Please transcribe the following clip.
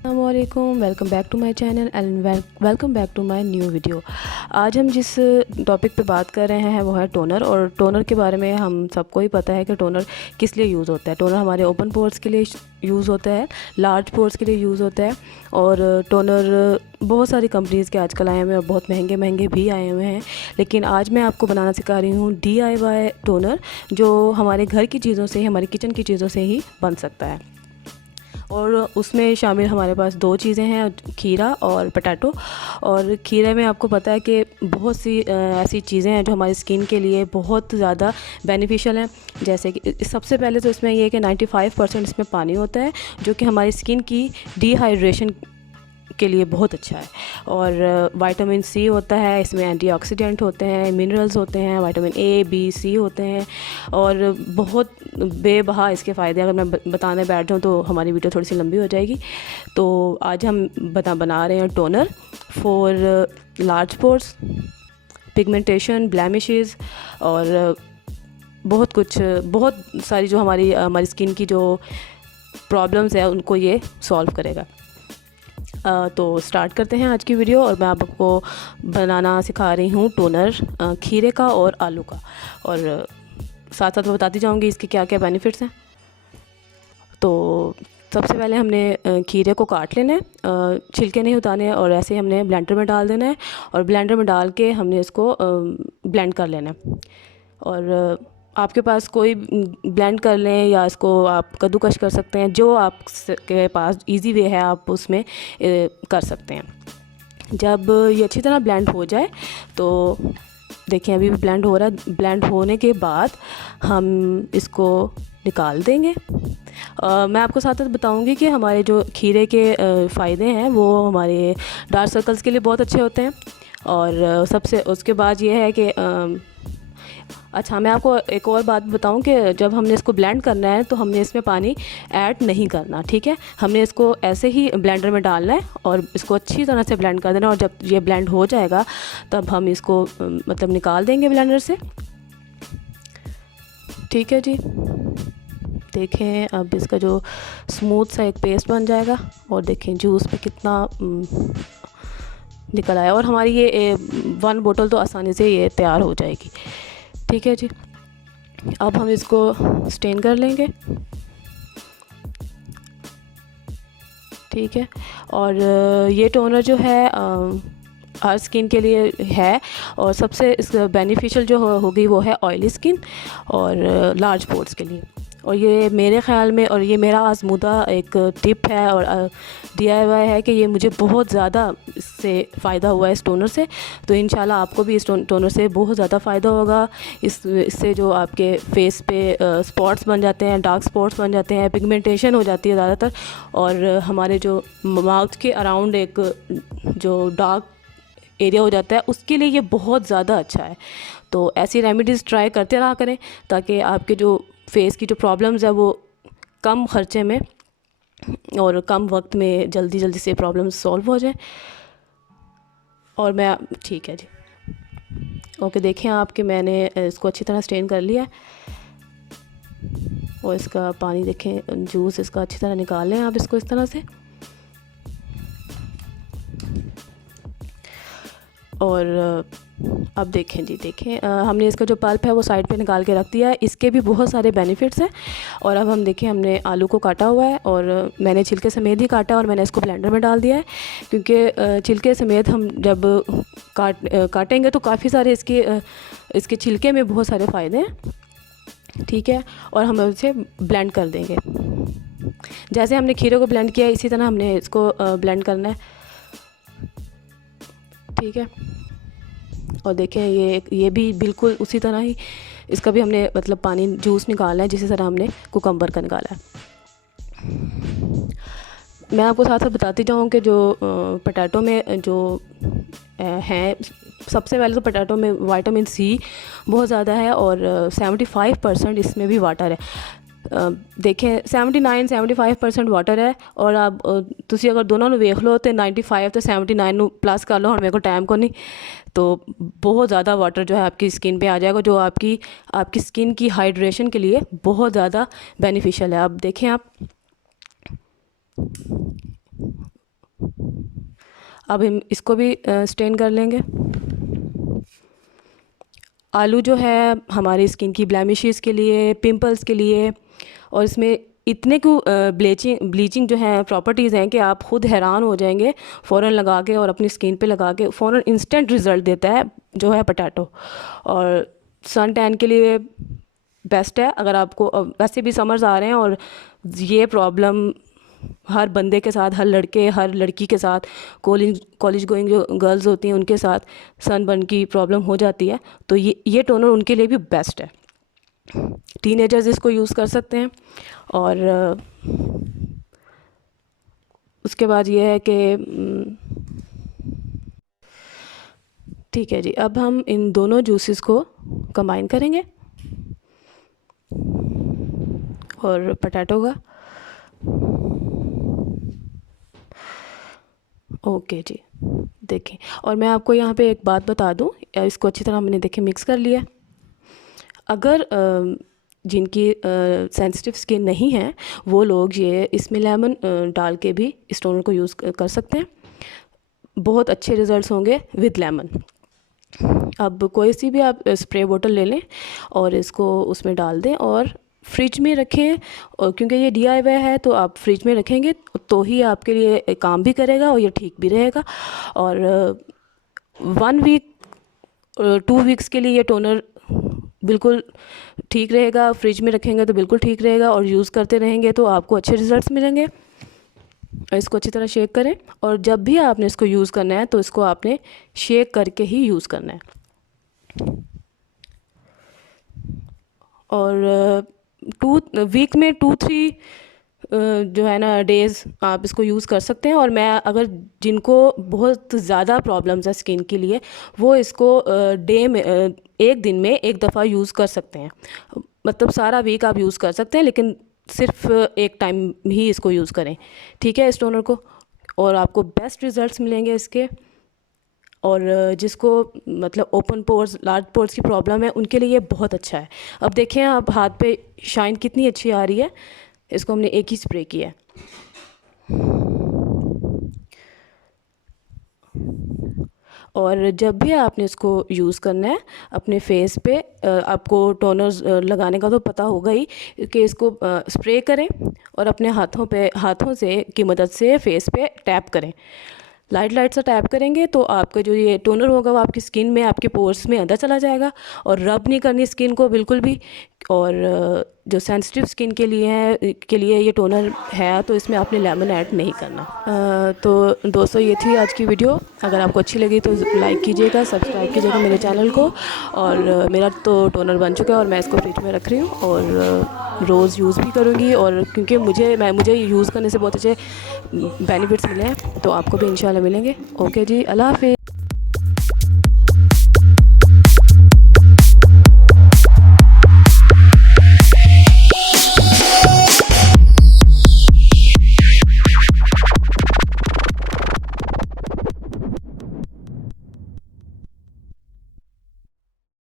अस्सलामुअलैकुम, welcome back to my channel and welcome back to my new video. आज हम जिस टॉपिक पे बात कर रहे हैं वो है टोनर। और टोनर के बारे में हम सबको ही पता है कि टोनर किस लिए यूज़ होता है। टोनर हमारे ओपन पोर्स के लिए यूज़ होता है, लार्ज पोर्स के लिए यूज़ होता है। और टोनर बहुत सारी कंपनीज़ के आजकल आए हुए हैं और बहुत महंगे महंगे भी आए हुए हैं। लेकिन आज मैं आपको बनाना सिखा रही हूँ DIY टोनर, जो हमारे घर की चीज़ों से ही, हमारी किचन की चीज़ों से ही बन सकता है। और उसमें शामिल हमारे पास दो चीज़ें हैं, खीरा और पोटैटो। और खीरे में आपको पता है कि बहुत सी ऐसी चीज़ें हैं जो हमारी स्किन के लिए बहुत ज़्यादा बेनिफिशियल हैं। जैसे कि सबसे पहले तो इसमें ये है कि 95% इसमें पानी होता है, जो कि हमारी स्किन की डिहाइड्रेशन के लिए बहुत अच्छा है। और विटामिन सी होता है इसमें, एंटीऑक्सीडेंट होते हैं, मिनरल्स होते हैं, विटामिन ए बी सी होते हैं। और बहुत बेबहा इसके फ़ायदे, अगर मैं बताने बैठ जाऊँ तो हमारी वीडियो थोड़ी सी लंबी हो जाएगी। तो आज हम बना रहे हैं toner for large pores, pigmentation, blemishes और बहुत कुछ, बहुत सारी जो हमारी स्किन की जो प्रॉब्लम्स है उनको ये सॉल्व करेगा। तो स्टार्ट करते हैं आज की वीडियो। और मैं आपको बनाना सिखा रही हूँ टोनर खीरे का और आलू का, और साथ साथ मैं बताती जाऊँगी इसके क्या क्या बेनिफिट्स हैं। तो सबसे पहले हमने खीरे को काट लेना है, छिलके नहीं उतारने हैं, और ऐसे हमने ब्लेंडर में डाल देना है। और ब्लेंडर में डाल के हमने इसको ब्लेंड कर लेना है। और आपके पास कोई ब्लेंड कर लें या इसको आप कद्दूकश कर सकते हैं, जो आपके पास इजी वे है आप उसमें कर सकते हैं। जब ये अच्छी तरह ब्लेंड हो जाए तो देखिए अभी भी ब्लेंड हो रहा है। ब्लेंड होने के बाद हम इसको निकाल देंगे। मैं आपको साथ साथ बताऊंगी कि हमारे जो खीरे के फ़ायदे हैं वो हमारे डार्क सर्कल्स के लिए बहुत अच्छे होते हैं। और सबसे उसके बाद ये है कि अच्छा, मैं आपको एक और बात बताऊं कि जब हमने इसको ब्लेंड करना है तो हमने इसमें पानी ऐड नहीं करना, ठीक है। हमने इसको ऐसे ही ब्लेंडर में डालना है और इसको अच्छी तरह से ब्लेंड कर देना। और जब ये ब्लेंड हो जाएगा तब हम इसको मतलब निकाल देंगे ब्लेंडर से, ठीक है जी। देखें अब इसका जो स्मूथ सा एक पेस्ट बन जाएगा। और देखें जूस पे कितना निकल आया। और हमारी ये 1 बोतल तो आसानी से ये तैयार हो जाएगी, ठीक है जी। अब हम इसको स्टेन कर लेंगे, ठीक है। और ये टोनर जो है हर स्किन के लिए है। और सबसे इस बेनिफिशियल जो होगी वो है ऑयली स्किन और लार्ज पोर्स के लिए। और ये मेरे ख़्याल में, और ये मेरा आजमूदा एक टिप है और DIY है कि ये मुझे बहुत ज़्यादा इससे फ़ायदा हुआ है इस टोनर से। तो इंशाल्लाह आपको भी इस टोनर से बहुत ज़्यादा फ़ायदा होगा। इससे जो आपके फेस पे स्पॉट्स बन जाते हैं, डार्क स्पॉट्स बन जाते हैं, पिगमेंटेशन हो जाती है ज़्यादातर, और हमारे जो माउथ के अराउंड एक जो डार्क एरिया हो जाता है उसके लिए ये बहुत ज़्यादा अच्छा है। तो ऐसी रेमेडीज़ ट्राई करते रहा करें ताकि आपके जो फेस की जो प्रॉब्लम्स है वो कम ख़र्चे में और कम वक्त में जल्दी जल्दी से प्रॉब्लम्स सॉल्व हो जाए। और मैं ठीक है जी, ओके। देखें आपके मैंने इसको अच्छी तरह स्टेन कर लिया है। और इसका पानी देखें, जूस इसका अच्छी तरह निकाल लें आप इसको इस तरह से। और अब देखें जी, देखें हमने इसका जो पल्प है वो साइड पे निकाल के रख दिया है। इसके भी बहुत सारे बेनिफिट्स हैं। और अब हम देखें, हमने आलू को काटा हुआ है और मैंने छिलके समेत ही काटा है और मैंने इसको ब्लेंडर में डाल दिया है, क्योंकि छिलके समेत हम जब काटेंगे तो काफ़ी सारे इसके छिलके में बहुत सारे फ़ायदे हैं, ठीक है। और हम इसे ब्लेंड कर देंगे। जैसे हमने खीरे को ब्लेंड किया इसी तरह हमने इसको ब्लेंड करना है, ठीक है। और देखें ये भी बिल्कुल उसी तरह ही, इसका भी हमने मतलब पानी जूस निकालना है जिस तरह हमने कुकम्बर का निकाला है। मैं आपको साथ साथ बताती जाऊँ कि जो पोटैटो में जो हैं, सबसे पहले तो पोटैटो में विटामिन सी बहुत ज़्यादा है और 75% इसमें भी वाटर है। देखें 79-75% वाटर है। और आप तुसी अगर दोनों वेख लो तो 95 तो 79 प्लस कर लो, और मेरे को टाइम को नहीं, तो बहुत ज़्यादा वाटर जो है आपकी स्किन पे आ जाएगा, जो आपकी स्किन की हाइड्रेशन के लिए बहुत ज़्यादा बेनिफिशियल है। अब देखें आप अब हम इसको भी स्टेन कर लेंगे। आलू जो है हमारी स्किन की ब्लेमिशेस के लिए, पिंपल्स के लिए, और इसमें इतने को ब्लीचिंग जो है प्रॉपर्टीज़ हैं कि आप खुद हैरान हो जाएंगे फ़ौरन लगा के, और अपनी स्किन पे लगा के फ़ौरन इंस्टेंट रिज़ल्ट देता है जो है पोटैटो। और सन टैन के लिए बेस्ट है। अगर आपको वैसे भी समर्स आ रहे हैं और ये प्रॉब्लम हर बंदे के साथ, हर लड़के हर लड़की के साथ, कॉलेज गोइंग जो गर्ल्स होती हैं उनके साथ सनबर्न की प्रॉब्लम हो जाती है, तो ये टोनर उनके लिए भी बेस्ट है। टीनेजर्स इसको यूज़ कर सकते हैं। और उसके बाद ये है कि ठीक है जी, अब हम इन दोनों जूसेस को कंबाइन करेंगे और पोटैटो का। ओके जी, देखें। और मैं आपको यहाँ पे एक बात बता दूँ, इसको अच्छी तरह मैंने देखें मिक्स कर लिया। अगर जिनकी सेंसिटिव स्किन नहीं है वो लोग ये इसमें लेमन डाल के भी इस टोनर को यूज़ कर सकते हैं। बहुत अच्छे रिज़ल्ट्स होंगे विद लेमन। अब कोई सी भी आप स्प्रे बोतल ले लें और इसको उसमें डाल दें और फ्रिज में रखें। और क्योंकि ये DIY है तो आप फ्रिज में रखेंगे तो ही आपके लिए काम भी करेगा और ये ठीक भी रहेगा। और 1 वीक 2 वीक्स के लिए ये टोनर बिल्कुल ठीक रहेगा। फ्रिज में रखेंगे तो बिल्कुल ठीक रहेगा, और यूज़ करते रहेंगे तो आपको अच्छे रिज़ल्ट्स मिलेंगे। इसको अच्छी तरह शेक करें, और जब भी आपने इसको यूज़ करना है तो इसको आपने शेक करके ही यूज़ करना है। और 2 वीक में 2-3 जो है ना डेज़ आप इसको यूज़ कर सकते हैं। और मैं अगर जिनको बहुत ज़्यादा प्रॉब्लम्स है स्किन के लिए, वो इसको डे में एक दिन में एक दफ़ा यूज़ कर सकते हैं। मतलब सारा वीक आप यूज़ कर सकते हैं, लेकिन सिर्फ एक टाइम ही इसको यूज़ करें, ठीक है, इस टोनर को, और आपको बेस्ट रिज़ल्ट्स मिलेंगे इसके। और जिसको मतलब ओपन पोर्स, लार्ज पोर्स की प्रॉब्लम है उनके लिए ये बहुत अच्छा है। अब देखें आप हाथ पे शाइन कितनी अच्छी आ रही है। इसको हमने एक ही स्प्रे किया है। और जब भी आपने इसको यूज़ करना है अपने फेस पे, आपको टोनर्स लगाने का तो पता होगा ही कि इसको स्प्रे करें और अपने हाथों से की मदद से फेस पे टैप करें। लाइट सा टैप करेंगे तो आपका जो ये टोनर होगा वो आपकी स्किन में, आपके पोर्स में अंदर चला जाएगा। और रब नहीं करनी स्किन को बिल्कुल भी। और जो सेंसिटिव स्किन के लिए ये टोनर है तो इसमें आपने लेमन ऐड नहीं करना। तो दोस्तों ये थी आज की वीडियो। अगर आपको अच्छी लगी तो लाइक कीजिएगा, सब्सक्राइब कीजिएगा मेरे चैनल को। और मेरा तो टोनर बन चुका है और मैं इसको फ्रिज में रख रही हूँ और रोज़ यूज़ भी करूँगी। और क्योंकि मुझे यूज़ करने से बहुत अच्छे बेनिफिट्स मिले हैं, तो आपको भी इंशाल्लाह मिलेंगे। ओके जी, अल्लाह हाफ़िज़।